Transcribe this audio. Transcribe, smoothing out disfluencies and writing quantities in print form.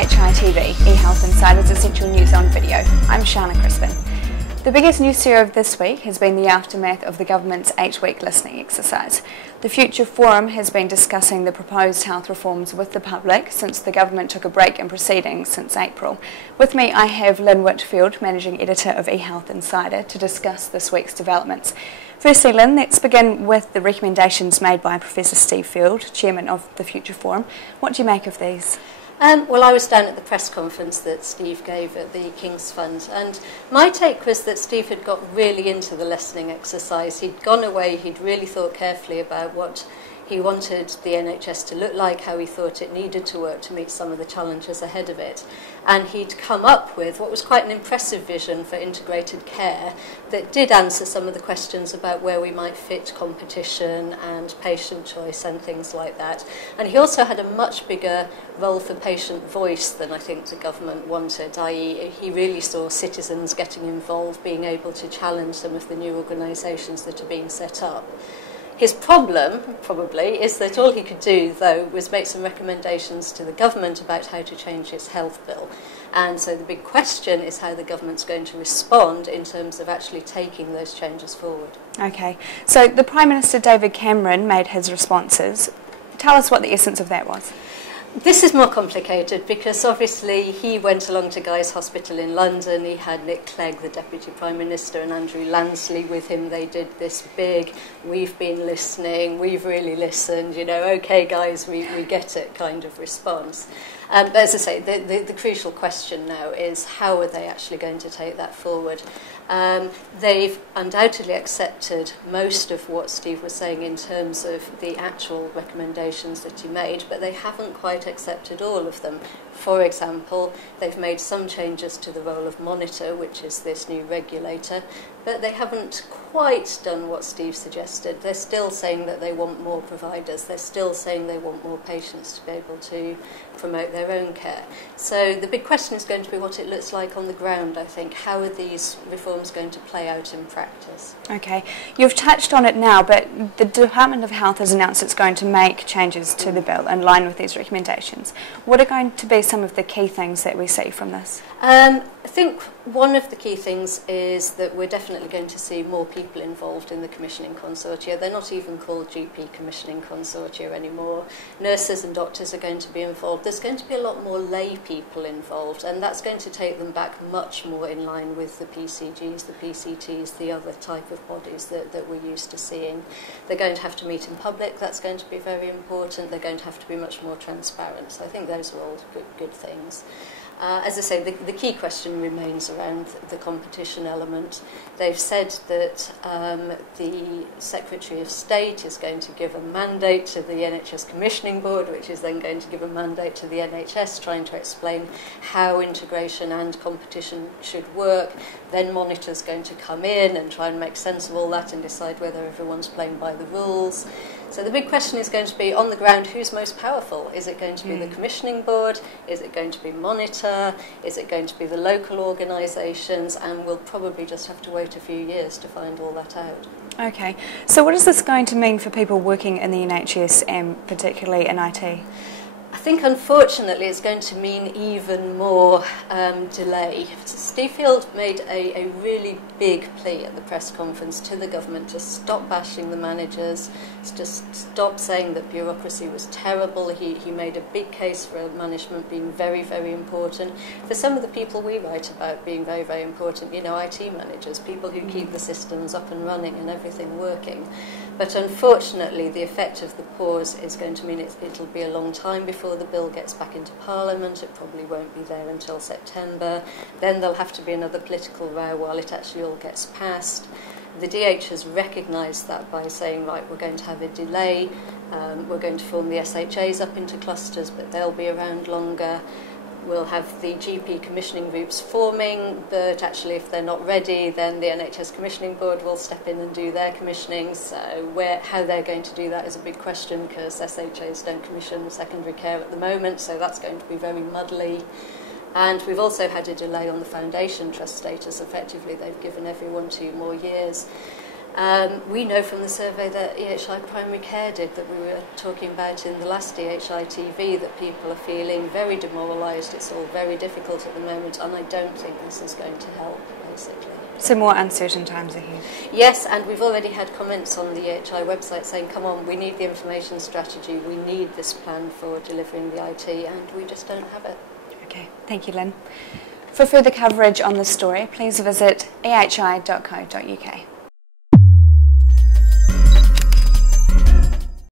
EHI TV, eHealth Insider's Essential News on Video. I'm Shanna Crispin. The biggest news story of this week has been the aftermath of the government's 8-week listening exercise. The Future Forum has been discussing the proposed health reforms with the public since the government took a break in proceedings since April. With me I have Lyn Whitfield, Managing Editor of eHealth Insider, to discuss this week's developments. Firstly, Lynn, let's begin with the recommendations made by Professor Steve Field, Chairman of the Future Forum. What do you make of these? Well, I was down at the press conference that Steve gave at the King's Fund, and my take was that Steve had got really into the listening exercise. He'd gone away, he'd really thought carefully about what he wanted the NHS to look like, how he thought it needed to work to meet some of the challenges ahead of it. And he'd come up with what was quite an impressive vision for integrated care that did answer some of the questions about where we might fit competition and patient choice and things like that. And he also had a much bigger role for patient voice than I think the government wanted, i.e. he really saw citizens getting involved, being able to challenge some of the new organisations that are being set up. His problem, probably, is that all he could do, though, was make some recommendations to the government about how to change its health bill. And so the big question is how the government's going to respond in terms of actually taking those changes forward. Okay, so the Prime Minister David Cameron made his responses. Tell us what the essence of that was. This is more complicated because obviously he went along to Guy's Hospital in London. He had Nick Clegg, the Deputy Prime Minister, and Andrew Lansley with him. They did this big, we've been listening, we've really listened, you know, okay guys, we get it kind of response. But as I say, the crucial question now is how are they actually going to take that forward? They've undoubtedly accepted most of what Steve was saying in terms of the actual recommendations that he made, but they haven't quite accepted all of them. For example, they've made some changes to the role of monitor, which is this new regulator, but they haven't quite done what Steve suggested. They're still saying that they want more providers. They're still saying they want more patients to be able to promote their own care. So the big question is going to be what it looks like on the ground, I think. How are these reforms going to play out in practice? Okay, you've touched on it now, but the Department of Health has announced it's going to make changes to the bill in line with these recommendations. What are going to be some of the key things that we see from this? I think one of the key things is that we're definitely going to see more people involved in the commissioning consortia. They're not even called GP commissioning consortia anymore. Nurses and doctors are going to be involved. There's going to be a lot more lay people involved, and that's going to take them back much more in line with the PCGs, the PCTs, the other type of bodies that we're used to seeing. They're going to have to meet in public. That's going to be very important. They're going to have to be much more transparent. So I think those are all good things. As I say, the key question remains around the competition element. They've said that the Secretary of State is going to give a mandate to the NHS Commissioning Board, which is then going to give a mandate to the NHS, trying to explain how integration and competition should work. Then Monitor's going to come in and try and make sense of all that and decide whether everyone's playing by the rules. So the big question is going to be, on the ground, who's most powerful? Is it going to be the Commissioning Board? Is it going to be Monitor? Is it going to be the local organisations? And we'll probably just have to wait a few years to find all that out. Okay, so what is this going to mean for people working in the NHS and particularly in IT? I think, unfortunately, it's going to mean even more delay. Steve Field made a really big plea at the press conference to the government to stop bashing the managers, to stop saying that bureaucracy was terrible. He made a big case for management being very, very important. For some of the people we write about being very, very important, you know, IT managers, people who keep the systems up and running and everything working. But unfortunately, the effect of the pause is going to mean it'll be a long time before the bill gets back into Parliament. It probably won't be there until September. Then there'll have to be another political row while it actually all gets passed. The DH has recognised that by saying, right, we're going to have a delay. We're going to form the SHAs up into clusters, but they'll be around longer. We'll have the GP commissioning groups forming, but actually if they're not ready, then the NHS Commissioning Board will step in and do their commissioning. So how they're going to do that is a big question, because SHAs don't commission secondary care at the moment, so that's going to be very muddly. And we've also had a delay on the foundation trust status. Effectively, they've given everyone 2 more years. We know from the survey that EHI Primary Care did, that we were talking about in the last EHI TV, that people are feeling very demoralised. It's all very difficult at the moment, and I don't think this is going to help, basically. So more uncertain times ahead. Yes, and we've already had comments on the EHI website saying, come on, we need the information strategy, we need this plan for delivering the IT, and we just don't have it. Okay, thank you, Lynn. For further coverage on this story, please visit ehi.co.uk.